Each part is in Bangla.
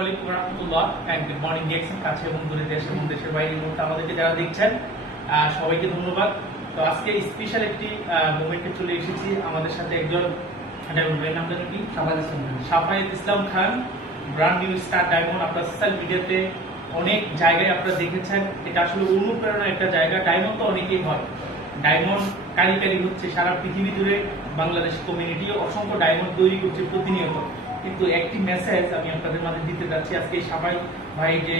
আসসালামু আলাইকুম ওয়া রাহমাতুল্লাহ এন্ড গুড মর্নিং ডিএক্সএন কাছে এবং দূরে দেশ এবং দেশের বাইরে মুহূর্তে আমাদেরকে যারা দেখছেন সবাইকে ধন্যবাদ। তো আজকে স্পেশাল একটি মোমেন্টে চলে এসেছি। আমাদের সাথে একজন নামটা কি Safayet Islam Khan, brand new star diamond. আপনার সোশ্যাল মিডিয়াতে অনেক জায়গায় আপনারা দেখেছেন, এটা আসলে অনুপ্রেরণার একটা জায়গা। ডায়মন্ড তো অনেকেই হয়, ডায়মন্ড কারিকারি হচ্ছে সারা পৃথিবী জুড়ে, বাংলাদেশ কমিউনিটি অসংখ্য ডায়মন্ড তৈরি করছে প্রতিনিয়ত। কিন্তু একটি মেসেজ আমি আপনাদের মাঝে দিতে যাচ্ছি। আজকে সাফায়েত ভাই যে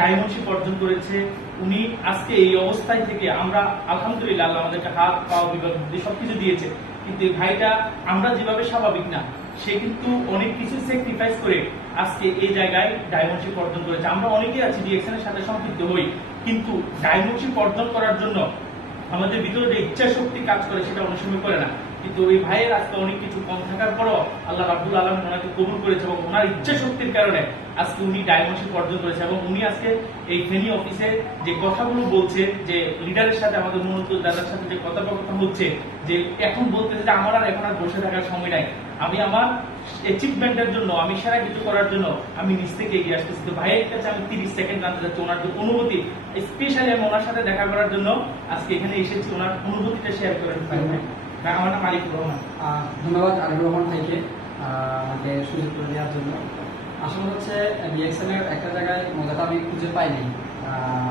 ডায়মন্ডশিপ অর্জন করেছে, উনি আজকে এই অবস্থায় থেকে আমরা আলহামদুলিল্লাহ, আল্লাহ আমাদেরকে হাত পা বিভাগ সবকিছু দিয়েছে, কিন্তু এই ভাইটা আমরা যেভাবে স্বাভাবিক না, সে কিন্তু অনেক কিছু স্যাক্রিফাইস করে আজকে এই জায়গায় ডায়মন্ডশিপ অর্জন করেছে। আমরা অনেকেই আছি ডিএক্সএন এর সাথে সম্পৃক্ত হই, কিন্তু ডায়মন্ডশিপ অর্জন করার জন্য আমাদের ভিতরে যে ইচ্ছা শক্তি কাজ করে সেটা অনেক সময় করে না। কিন্তু ওই ভাইয়ের আজকে অনেক কিছু কম থাকার পরও আল্লাহ রাব্বুল আলামিন ওনাকে কবুল করেছে এবং ওনার ইচ্ছা শক্তির কারণে আজকে উনি ডায়মন্ডশিপ অর্জন করেছে। এবং উনি আজকে এই ফেনী অফিসে যে কথাগুলো বলছে, যে লিডারের সাথে আমাদের মনোজ দাদার সাথে যে কথাবার্তা হচ্ছে, যে এখন বলতেছে যে আমার আর এখন আর বসে থাকার সময় নাই, আমি আমার অ্যাচিভমেন্টের জন্য, আমি সেরা কিছু করার জন্য আমি নিজ থেকে এগিয়ে আসতেছি। তো ভাইয়ের কাছে আমি 30 সেকেন্ড জানতে চাচ্ছি ওনার যে অনুভূতি, স্পেশালি আমি ওনার সাথে দেখা করার জন্য আজকে এখানে এসেছি, ওনার অনুভূতিটা শেয়ার করেন। আমার নাম মালিকুর রহমান। ধন্যবাদ আরিফুর রহমান ভাইকে আমাকে সুযোগ করে দেওয়ার জন্য। আসলে হচ্ছে ডিএক্সএন এর একটা জায়গায় মজাটা আমি খুঁজে পাইনি।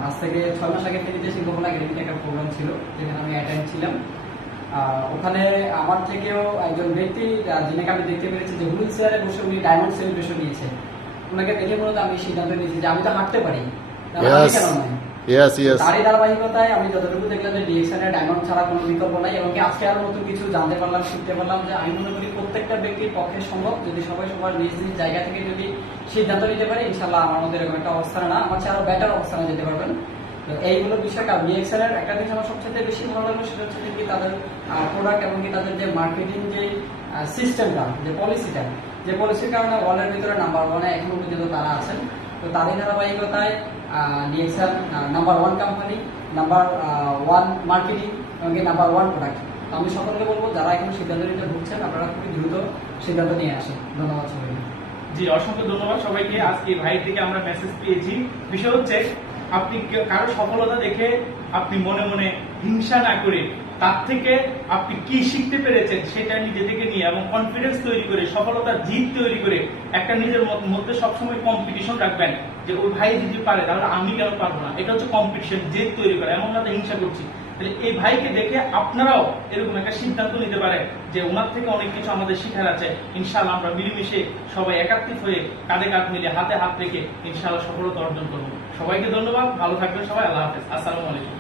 আজ থেকে 6 মাস আগে থেকে শিল্পকলা একাডেমিতে একটা প্রোগ্রাম ছিল, যেখানে আমি অ্যাটেন্ড ছিলাম। ওখানে আমার থেকেও একজন ব্যক্তি, যিনাকে আমি দেখতে পেরেছি যে হুইল চেয়ারে বসে উনি ডায়মন্ড সেলিব্রেশন নিয়েছে, ওনাকে দেখে মূলত আমি সিদ্ধান্ত নিয়েছি যে আমি তো হাঁটতে পারি, কেন নয়। তারই ধারাবাহিকতায় আমি যতটুকু দেখলাম যে ডিএক্সএন এর ডায়মন্ড ছাড়া কোনো বিকল্প নাই, এবং আজকে আরো নতুন কিছু জানতে পারলাম, শিখতে পারলাম যে আমি মনে করি প্রত্যেকটা ব্যক্তির পক্ষে সম্ভব, যদি সবাই সবার নিজ নিজ জায়গা থেকে যদি সিদ্ধান্ত নিতে পারে, ইনশাল্লাহ আমার মধ্যে এরকম একটা অবস্থানে না, আমার চেয়ে আরো বেটার অবস্থানে যেতে পারবেন। তো এইগুলো বিষয় ডিএক্সএন এর একটা জিনিস আমার সবচেয়ে বেশি ভালো লাগলো, সেটা হচ্ছে কি তাদের প্রোডাক্ট এবং কি তাদের যে মার্কেটিং যে সিস্টেমটা, যে পলিসির কারণে ওয়ার্ল্ডের ভিতরে নাম্বার 1-এ এখনো পর্যন্ত তারা আছেন। তো তাদের ধারাবাহিকতায় DXN number 1 company, number 1 marketing এবং নাম্বার 1 প্রোডাক্ট। তো আমি সকলকে বলবো যারা এখন সিদ্ধান্ত নিতে ভুগছেন, আপনারা খুবই দ্রুত সিদ্ধান্ত নিয়ে আসেন। ধন্যবাদ সবাইকে। জি, অসংখ্য ধন্যবাদ সবাইকে। আজকে ভাই থেকে আমরা মেসেজ পেয়েছি, বিষয় হচ্ছে আপনি কারো সফলতা দেখে আপনি মনে মনে হিংসা না করে, তার থেকে আপনি কি শিখতে পেরেছেন সেটা নিজে থেকে নিয়ে এবং কনফিডেন্স তৈরি করে, সফলতার জিত তৈরি করে একটা নিজের মধ্যে সবসময় কম্পিটিশন রাখবেন, যে ওই ভাই যদি পারে তাহলে আমি কেন পারবো না। এটা হচ্ছে কম্পিটিশন, জেদ তৈরি করে, এমন না হিংসা করছি। তাহলে এই ভাইকে দেখে আপনারাও এরকম একটা সিদ্ধান্ত নিতে পারেন যে ওনার থেকে অনেক কিছু আমাদের শিখার আছে। ইনশাআল্লাহ আমরা মিলেমিশে সবাই একাত্রিত হয়ে কাঁধে কাঁধ মিলে হাতে হাত রেখে ইনশাআল্লাহ সফলতা অর্জন করবো। সবাইকে ধন্যবাদ, ভালো থাকবেন সবাই, আল্লাহ হাফেজ, আসসালামু আলাইকুম।